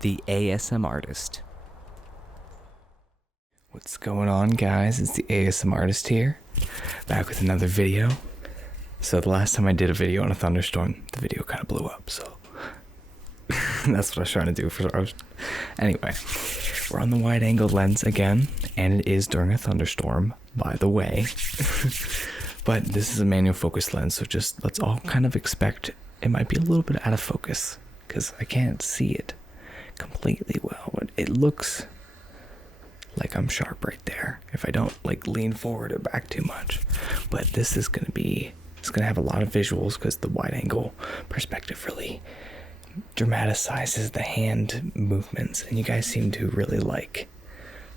the ASMARtist. What's going on, guys? It's the ASMaRtist here, back with another video. So the last time I did a video on a thunderstorm, the video kind of blew up, so that's what I was trying to do. Anyway, we're on the wide-angle lens again, and it is during a thunderstorm, by the way. But this is a manual focus lens, so just let's all kind of expect it might be a little bit out of focus, because I can't see it completely well, but it looks like I'm sharp right there if I don't like lean forward or back too much. But this is going to be, it's going to have a lot of visuals because the wide angle perspective really dramatizes the hand movements, and you guys seem to really like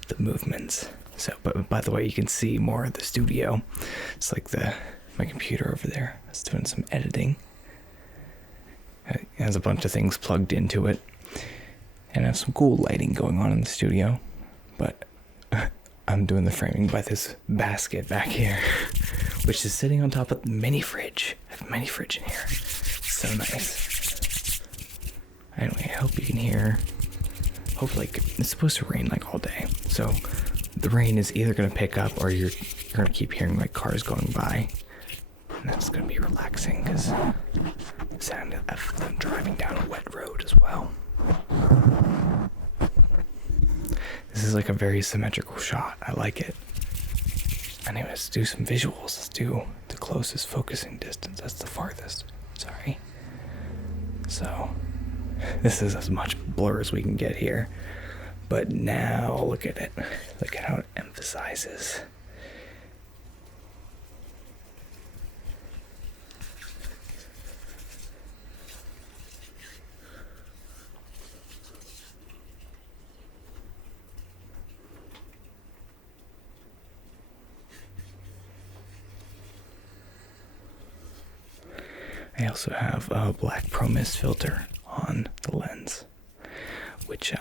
the movements. So, but by the way, you can see more of the studio. It's like my computer over there is doing some editing. It has a bunch of things plugged into it, and I have some cool lighting going on in the studio. But I'm doing the framing by this basket back here, which is sitting on top of the mini fridge. I have a mini fridge in here. It's so nice. Anyway, I hope you can hear. Hopefully, it's supposed to rain like all day, so the rain is either going to pick up or you're going to keep hearing like cars going by. And that's going to be relaxing because the sound of them driving down a wet road as well. This is like a very symmetrical shot. I like it. Anyway, let's do some visuals. Let's do the closest focusing distance. That's the farthest. Sorry. So, this is as much blur as we can get here. But now, look at it. Look at how it emphasizes. I also have a black Pro Mist filter on the lens, which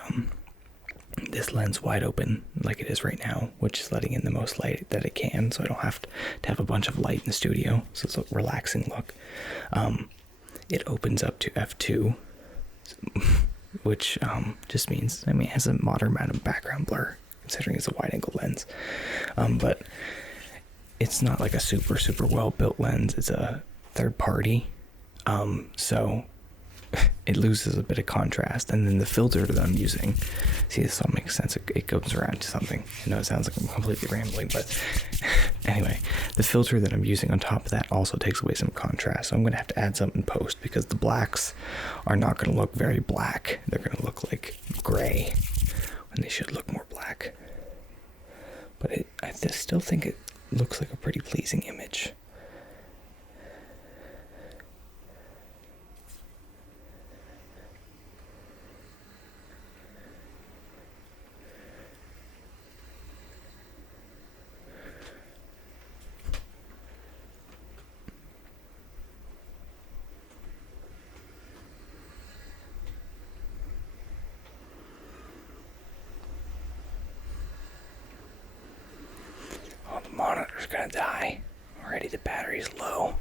this lens wide open like it is right now, which is letting in the most light that it can, so I don't have to have a bunch of light in the studio, so it's a relaxing look. It opens up to f2, which just means, it has a moderate amount of background blur considering it's a wide angle lens, but it's not like a super well built lens. It's a third party, so it loses a bit of contrast. And then the filter that I'm using, see, this all makes sense. It goes around to something. I know it sounds like I'm completely rambling, but anyway, the filter that I'm using on top of that also takes away some contrast. So I'm going to have to add something in post because the blacks are not going to look very black. They're going to look like gray when they should look more black. But I still think it looks like a pretty pleasing image. The monitor's gonna die. Already the battery's low.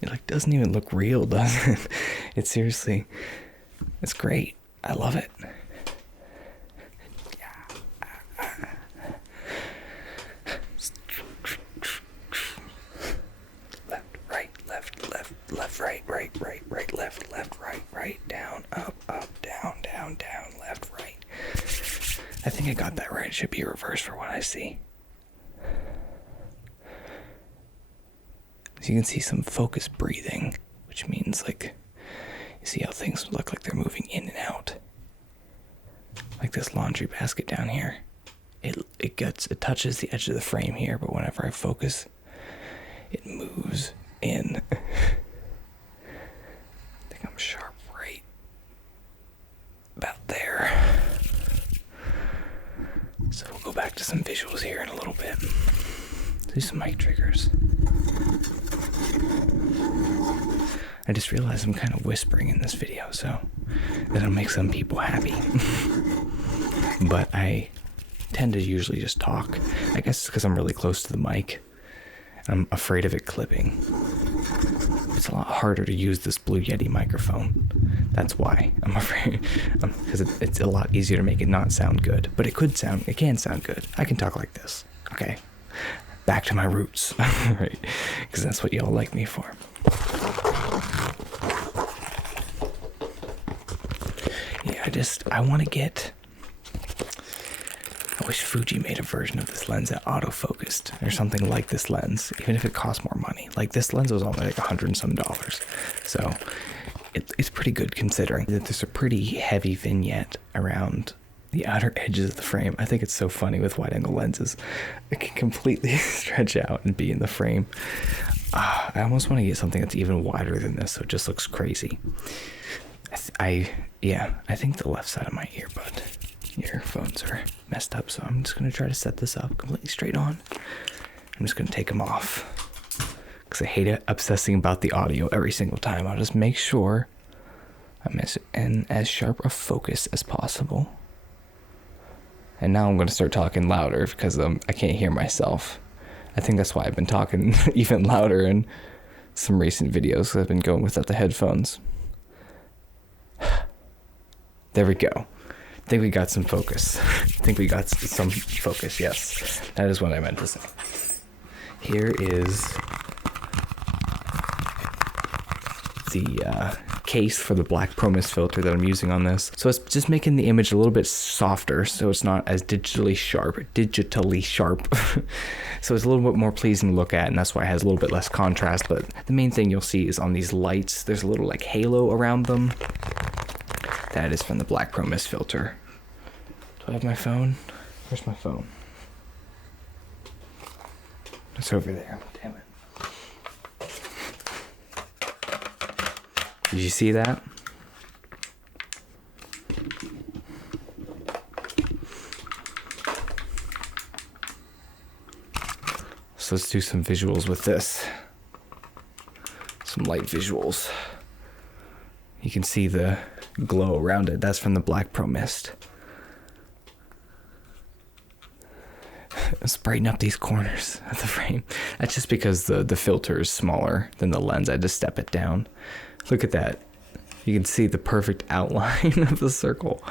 It like doesn't even look real, does it? It seriously, it's great. I love it. Right, down, up, down, left, right. I think I got that right. It should be reversed for what I see. So you can see some focus breathing, which means like, you see how things look like they're moving in and out. Like this laundry basket down here. It touches the edge of the frame here, but whenever I focus, it moves in. I think I'm sharp right about there. So we'll go back to some visuals here in a little bit. Do some mic triggers. I just realized I'm kind of whispering in this video, so that'll make some people happy. But I tend to usually just talk. I guess it's because I'm really close to the mic. I'm afraid of it clipping. It's a lot harder to use this Blue Yeti microphone. That's why I'm afraid, because it's a lot easier to make it not sound good. But it can sound good. I can talk like this. Okay, back to my roots, right? Because that's what y'all like me for. Yeah, I want to get. I wish Fuji made a version of this lens that autofocused or something like this lens, even if it costs more money. Like this lens was only like $100 and some. So it's pretty good considering that there's a pretty heavy vignette around the outer edges of the frame. I think it's so funny with wide angle lenses. It can completely stretch out and be in the frame. I almost want to get something that's even wider than this so it just looks crazy. I think the left side of my earphones are messed up, so I'm just going to try to set this up completely straight on. I'm just going to take them off because I hate obsessing about the audio every single time. I'll just make sure I'm in as sharp a focus as possible. And now I'm going to start talking louder because I can't hear myself. I think that's why I've been talking even louder in some recent videos. I've been going without the headphones. There we go. I think we got some focus. Yes. That is what I meant to say. Here is the case for the black Pro Mist filter that I'm using on this. So it's just making the image a little bit softer so it's not as digitally sharp. So it's a little bit more pleasing to look at, and that's why it has a little bit less contrast. But the main thing you'll see is on these lights, there's a little like halo around them. That is from the black Pro Mist filter. Do I have my phone? Where's my phone? It's over there. Damn it. Did you see that? So let's do some visuals with this. Some light visuals. You can see the glow around it. That's from the black Pro Mist. Let's brighten up these corners of the frame. That's just because the filter is smaller than the lens. I had to step it down. Look at that. You can see the perfect outline of the circle.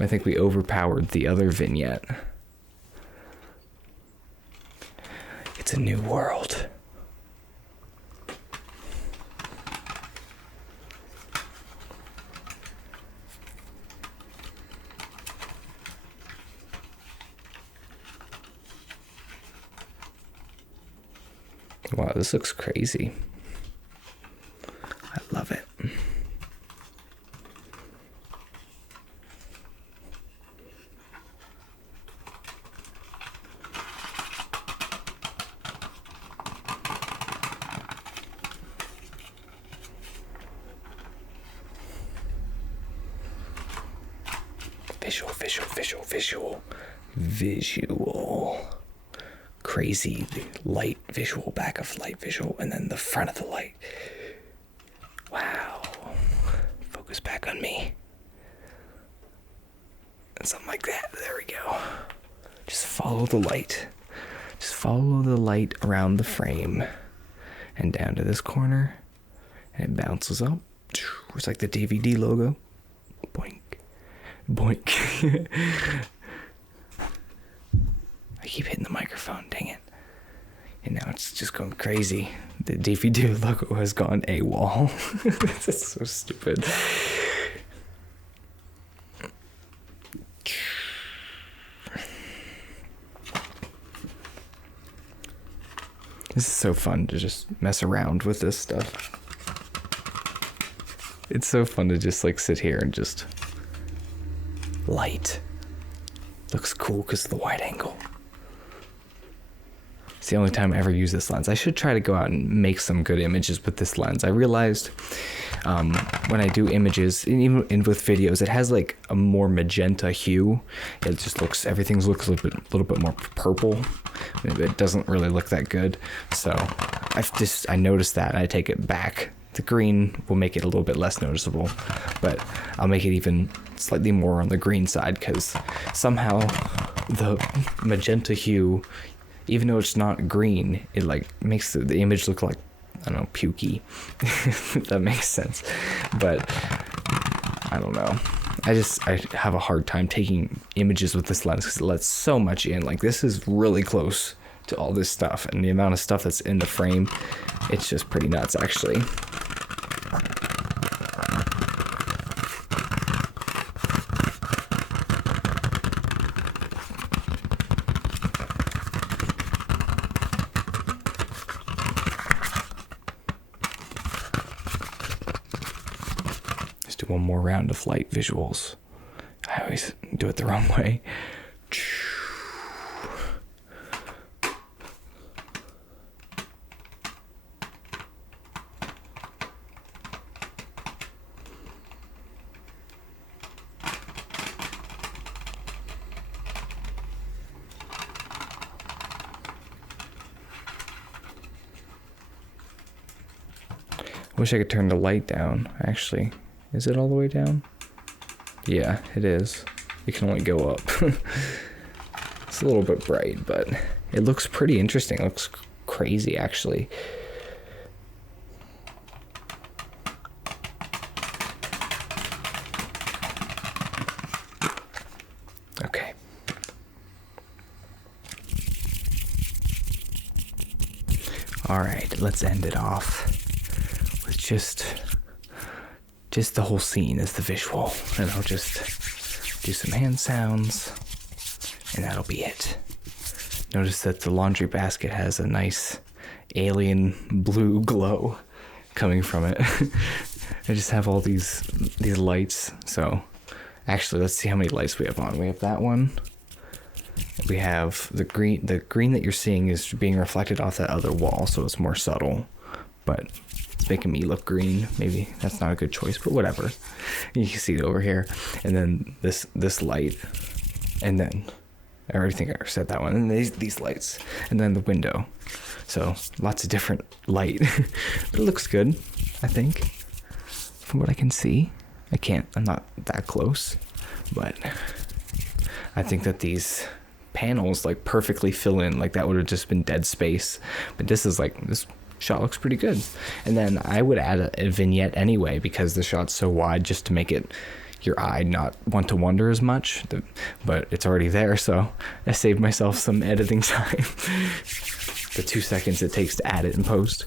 I think we overpowered the other vignette. It's a new world. Wow, this looks crazy. I love it. Visual. Crazy. The light visual, back of light visual, and then the front of the light. Wow. Focus back on me. And something like that. There we go. Just follow the light. Just follow the light around the frame and down to this corner. And it bounces up. It's like the DVD logo. Boink. Boink. I keep hitting the microphone, dang it. And now it's just going crazy. The DVD logo has gone AWOL. This is so stupid. This is so fun to just mess around with this stuff. It's so fun to just like sit here and just light. Looks cool because of the wide angle. It's the only time I ever use this lens. I should try to go out and make some good images with this lens. I realized when I do images, and even with videos, it has like a more magenta hue. It just looks, everything looks a little bit more purple. It doesn't really look that good. So I noticed that and I take it back. The green will make it a little bit less noticeable, but I'll make it even slightly more on the green side because somehow the magenta hue even though it's not green, it like makes the image look like, I don't know, pukey. If that makes sense. But I don't know. I have a hard time taking images with this lens because it lets so much in. Like, this is really close to all this stuff, and the amount of stuff that's in the frame, it's just pretty nuts, actually. Let's do one more round of light visuals. I always do it the wrong way. I wish I could turn the light down, actually. Is it all the way down? Yeah, it is. It can only go up. It's a little bit bright, but it looks pretty interesting. It looks crazy, actually. Okay. All right, let's end it off with just the whole scene as the visual, and I'll just do some hand sounds, and that'll be it. Notice that the laundry basket has a nice alien blue glow coming from it. I just have all these lights. So actually, let's see how many lights we have on. We have that one. We have the green. The green that you're seeing is being reflected off that other wall, so it's more subtle, but it's making me look green. Maybe that's not a good choice, but whatever. You can see it over here. And then this light. And then, I already think I said that one. And these lights. And then the window. So, lots of different light. But it looks good, I think. From what I can see. I'm not that close. But I think that these panels like perfectly fill in. Like, that would have just been dead space. But this shot looks pretty good. And then I would add a vignette anyway, because the shot's so wide, just to make it your eye not want to wonder as much. But it's already there, so I saved myself some editing time. The 2 seconds it takes to add it in post.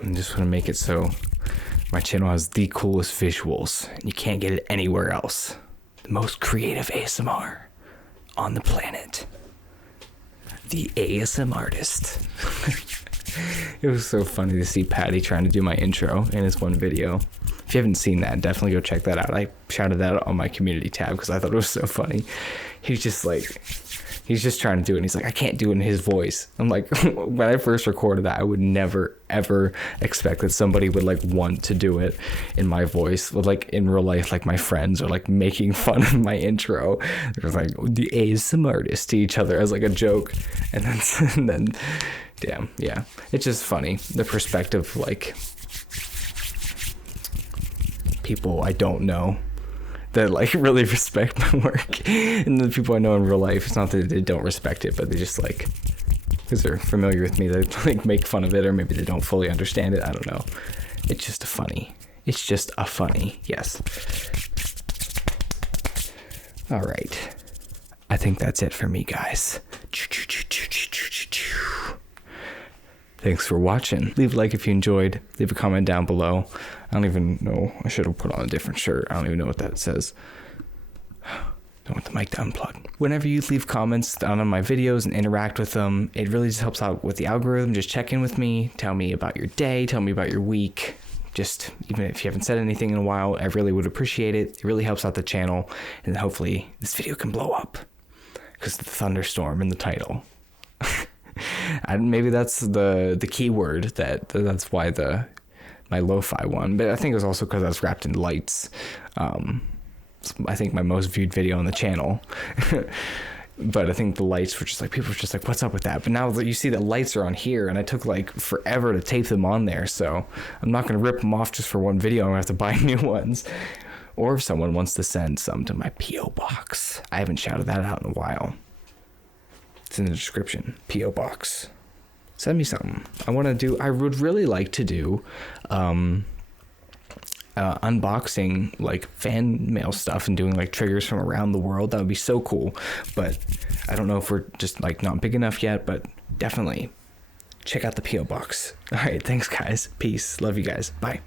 I just want to make it so my channel has the coolest visuals, and you can't get it anywhere else. The most creative ASMR on the planet. The ASMARtist. It was so funny to see Patty trying to do my intro in his one video. If you haven't seen that, definitely go check that out. I shouted that out on my community tab because I thought it was so funny. He's just trying to do it, and he's like, I can't do it in his voice. I'm like, when I first recorded that, I would never, ever expect that somebody would like want to do it in my voice, with like in real life, like my friends are like making fun of my intro. They're like, the ASMARtist to each other as like a joke. And then, damn, yeah. It's just funny. The perspective, like, people I don't know that like really respect my work, and the people I know in real life, it's not that they don't respect it, but they just like, because they're familiar with me, they like make fun of it, or maybe they don't fully understand it. I don't know. It's just a funny, yes. All right, I think that's it for me, guys. Thanks for watching. Leave a like if you enjoyed. Leave a comment down below. I don't even know. I should have put on a different shirt. I don't even know what that says. Don't want the mic to unplug. Whenever you leave comments down on my videos and interact with them, it really just helps out with the algorithm. Just check in with me. Tell me about your day. Tell me about your week. Just, even if you haven't said anything in a while, I really would appreciate it. It really helps out the channel. And hopefully this video can blow up because of the thunderstorm in the title. Maybe that's the key word that's why my lo-fi one. But I think it was also because I was wrapped in lights. I think my most viewed video on the channel. But I think the lights were just like, people were just like, what's up with that? But now that you see the lights are on here, and I took like forever to tape them on there, so I'm not going to rip them off just for one video. I'm going to have to buy new ones. Or if someone wants to send some to my P.O. box. I haven't shouted that out in a while. It's in the description. P.O. box. Send me something. I would really like to do unboxing like fan mail stuff and doing like triggers from around the world. That would be so cool. But I don't know if we're just like not big enough yet, but definitely check out the P.O. box. All right, thanks guys. Peace. Love you guys. Bye.